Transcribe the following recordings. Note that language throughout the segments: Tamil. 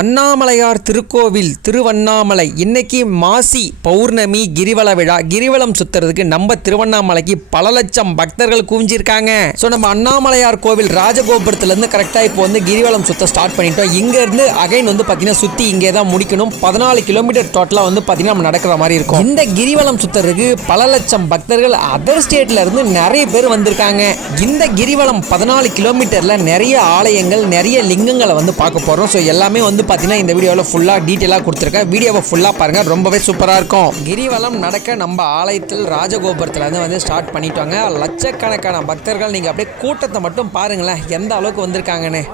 அண்ணாமலையார் திருக்கோவில் திருவண்ணாமலை இன்னைக்கு மாசி பௌர்ணமி கிரிவல விழா. கிரிவலம் சுத்துறதுக்கு நம்ம திருவண்ணாமலைக்கு பல லட்சம் பக்தர்கள் குவிஞ்சிருக்காங்க. ஸோ நம்ம அண்ணாமலையார் கோவில் ராஜகோபுரத்துலேருந்து கரெக்டாக இப்போ கிரிவலம் சுத்த ஸ்டார்ட் பண்ணிட்டோம். இங்கேருந்து அகைன் பார்த்தீங்கன்னா சுற்றி இங்கே தான் முடிக்கணும். 14 கிலோமீட்டர் டோட்டலாக பார்த்தீங்கன்னா நம்ம நடக்கிற மாதிரி இருக்கும். இந்த கிரிவலம் சுத்துறதுக்கு பல லட்சம் பக்தர்கள் அதர் ஸ்டேட்ல இருந்து நிறைய பேர் வந்திருக்காங்க. இந்த கிரிவலம் 14 கிலோமீட்டரில் நிறைய ஆலயங்கள் நிறைய லிங்கங்களை பார்க்க போகிறோம். ஸோ எல்லாமே பார்த்தீங்கன்னா இந்த வீடியோவில் ஃபுல்லாக டீட்டெயிலாக கொடுத்துருக்கேன். வீடியோவை ஃபுல்லாக பாருங்கள், ரொம்பவே சூப்பராக இருக்கும். கிரிவலம் நடக்க நம்ம ஆலயத்தில் ராஜகோபுரத்தில் ஸ்டார்ட் பண்ணிட்டோங்க. லட்சக்கணக்கான பக்தர்கள் நீங்கள் அப்படியே கூட்டத்தை மட்டும் பாருங்களேன் எந்த அளவுக்கு வந்திருக்காங்கன்னு.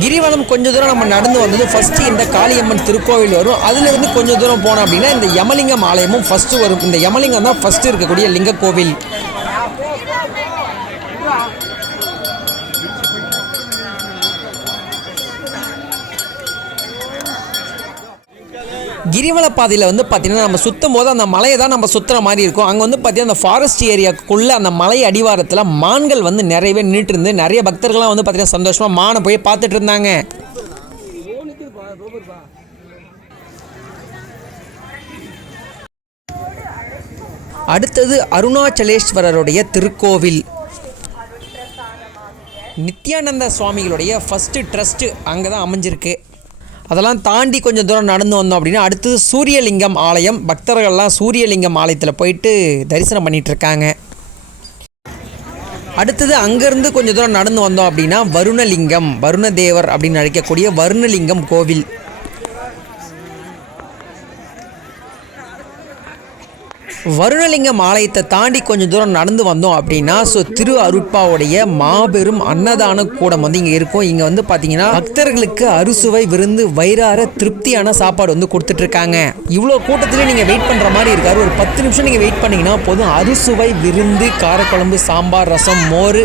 கிரிவலம் கொஞ்சம் தூரம் நம்ம நடந்து வந்தது ஃபஸ்ட்டு இந்த காளியம்மன் திருக்கோவில் வரும். அதுலேருந்து கொஞ்சம் தூரம் போனோம் அப்படின்னா இந்த யமலிங்கம் ஆலயமும் ஃபஸ்ட்டு வரும். இந்த யமலிங்கம் தான் ஃபஸ்ட்டு இருக்கக்கூடிய லிங்க கோவில். கிரிவல பாதையில் பார்த்தீங்கன்னா நம்ம சுற்றும் போது அந்த மலையை தான் நம்ம சுற்றுற மாதிரி இருக்கும். அங்கே பார்த்தீங்கன்னா அந்த ஃபாரஸ்ட் ஏரியாக்குள்ளே அந்த மலை அடிவாரத்தில் மான்கள் நிறையவே நின்றுட்டு இருந்து நிறைய பக்தர்கள்லாம் பார்த்தீங்கன்னா சந்தோஷமாக மானை போய் பார்த்துட்டு இருந்தாங்க. அடுத்தது அருணாச்சலேஸ்வரருடைய திருக்கோவில். நித்யானந்த சுவாமிகளுடைய ஃபஸ்ட்டு ட்ரஸ்ட்டு அங்கே தான் அமைஞ்சிருக்கு. அதெல்லாம் தாண்டி கொஞ்சம் தூரம் நடந்து வந்தோம் அப்படின்னா அடுத்தது சூரியலிங்கம் ஆலயம். பக்தர்கள்லாம் சூரியலிங்கம் ஆலயத்தில் போயிட்டு தரிசனம் பண்ணிகிட்ருக்காங்க. அடுத்தது அங்கேருந்து கொஞ்சம் தூரம் நடந்து வந்தோம் அப்படின்னா வருணலிங்கம், வருணதேவர் அப்படின்னு அழைக்கக்கூடிய வருணலிங்கம் கோவில். வருணலிங்கம் ஆலயத்தை தாண்டி கொஞ்சம் தூரம் நடந்து வந்தோம் அப்படின்னா திரு அருட்பாவுடைய மாபெரும் அன்னதான கூடம் இங்கே இருக்கும். இங்கே பார்த்தீங்கன்னா பக்தர்களுக்கு அறுசுவை விருந்து வயிறார திருப்தியான சாப்பாடு கொடுத்துட்ருக்காங்க. இவ்வளோ கூட்டத்திலே நீங்கள் வெயிட் பண்ணுற மாதிரி இருக்காரு. ஒரு 10 நிமிஷம் நீங்கள் வெயிட் பண்ணிங்கன்னா போதும். அறுசுவை விருந்து, காரக்குழம்பு, சாம்பார், ரசம், மோர்,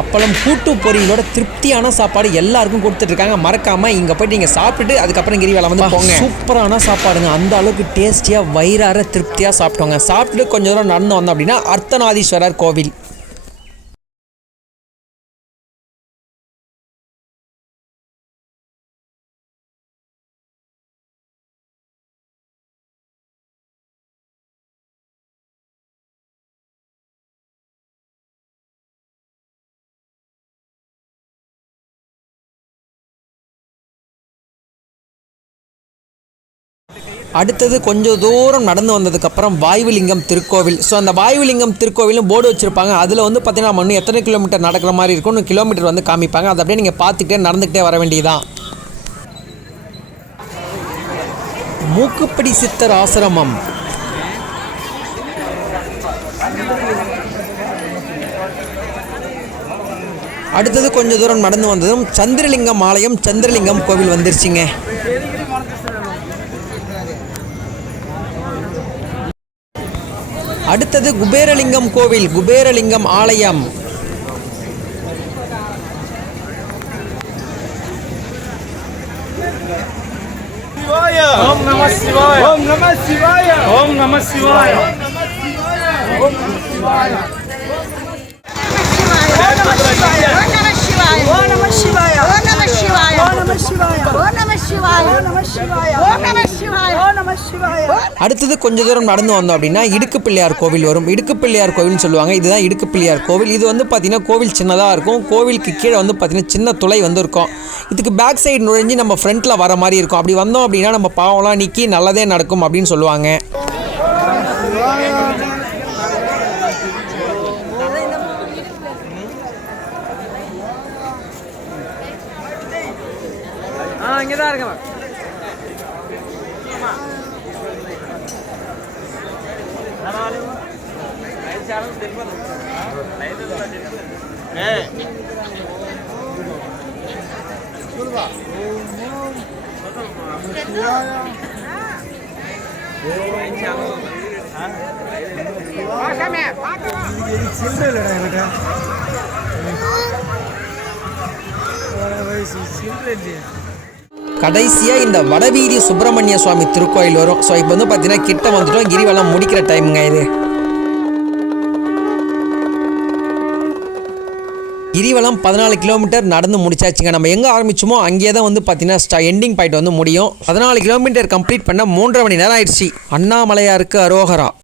அப்பளம், கூட்டு பொரியலோட திருப்தியான சாப்பாடு எல்லாருக்கும் கொடுத்துட்ருக்காங்க. மறக்காமல் இங்கே போய்ட்டு நீங்கள் சாப்பிட்டுட்டு அதுக்கப்புறம் கிரிவலம் போங்க. சூப்பரான சாப்பாடுங்க. அந்த அளவுக்கு டேஸ்டியாக வயிறார திருப்தியாக சாப்பிட்டோங்க. சாப்பிட்டு கொஞ்சம் தூரம் நடந்து வந்தோம் அப்படின்னா அர்த்தநாதீஸ்வரர் கோவில். அடுத்தது கொஞ்சம் தூரம் நடந்து வந்ததுக்கப்புறம் வாயுலிங்கம் திருக்கோவில். ஸோ அந்த வாயுலிங்கம் திருக்கோவிலும் போர்டு வச்சுருப்பாங்க. அதில் பார்த்தீங்கன்னா நம்ம இன்னும் எத்தனை கிலோமீட்டர் நடக்கிற மாதிரி இருக்கும், இன்னும் கிலோமீட்டர் காமிப்பாங்க. அதை அப்படியே நீங்கள் பார்த்துக்கிட்டே நடந்துக்கிட்டே வர வேண்டியதுதான். மூக்குப்படி சித்தர் ஆசிரமம். அடுத்தது கொஞ்சம் தூரம் நடந்து வந்ததும் சந்திரலிங்கம் ஆலயம், சந்திரலிங்கம் கோவில் வந்துருச்சுங்க. அடுத்தது குபேரலிங்கம் கோவில், குபேரலிங்கம் ஆலயம். ஓம் நம சிவாய, ஓம் நம சிவாய, ஓம் நம சிவாய, ஓம் நம சிவாய, அடுத்தது கொஞ்ச தூரம் நடந்து வந்தோம் அப்படின்னா இடுக்கு பிள்ளையார் கோவில் வரும். இடுக்கு பிள்ளையார் கோவில்னு சொல்லுவாங்க. இதுதான் இடுக்கு பிள்ளையார் கோவில். இது பார்த்தீங்கன்னா கோவில் சின்னதாக இருக்கும். கோவிலுக்கு கீழே பார்த்தீங்கன்னா சின்ன துளை இருக்கும். இதுக்கு பேக் சைடு நுழைஞ்சு நம்ம ஃப்ரண்ட்டில் வர மாதிரி இருக்கும். அப்படி வந்தோம் அப்படின்னா நம்ம பாவம்லாம் நீக்கி நல்லதே நடக்கும் அப்படின்னு சொல்லுவாங்க. இங்கே தான் இருக்கேன். சில்லறை கடைசியாக இந்த வடவீதி சுப்பிரமணிய சுவாமி திருக்கோயில் வரும். ஸோ இப்போ வந்து பார்த்தீங்கன்னா கிட்ட வந்துட்டோம். கிரிவலம் முடிக்கிற டைமுங்க இது. கிரிவலம் 14 கிலோமீட்டர் நடந்து முடிச்சாச்சுங்க. நம்ம எங்கே ஆரம்பிச்சோமோ அங்கேயே தான் வந்து பார்த்தீங்கன்னா எண்டிங் பாயிண்ட் வந்து முடியும். 14 கிலோமீட்டர் கம்ப்ளீட் பண்ண 3.5 மணி நேரம் ஆயிடுச்சு. அண்ணாமலையாருக்கு அரோகரா.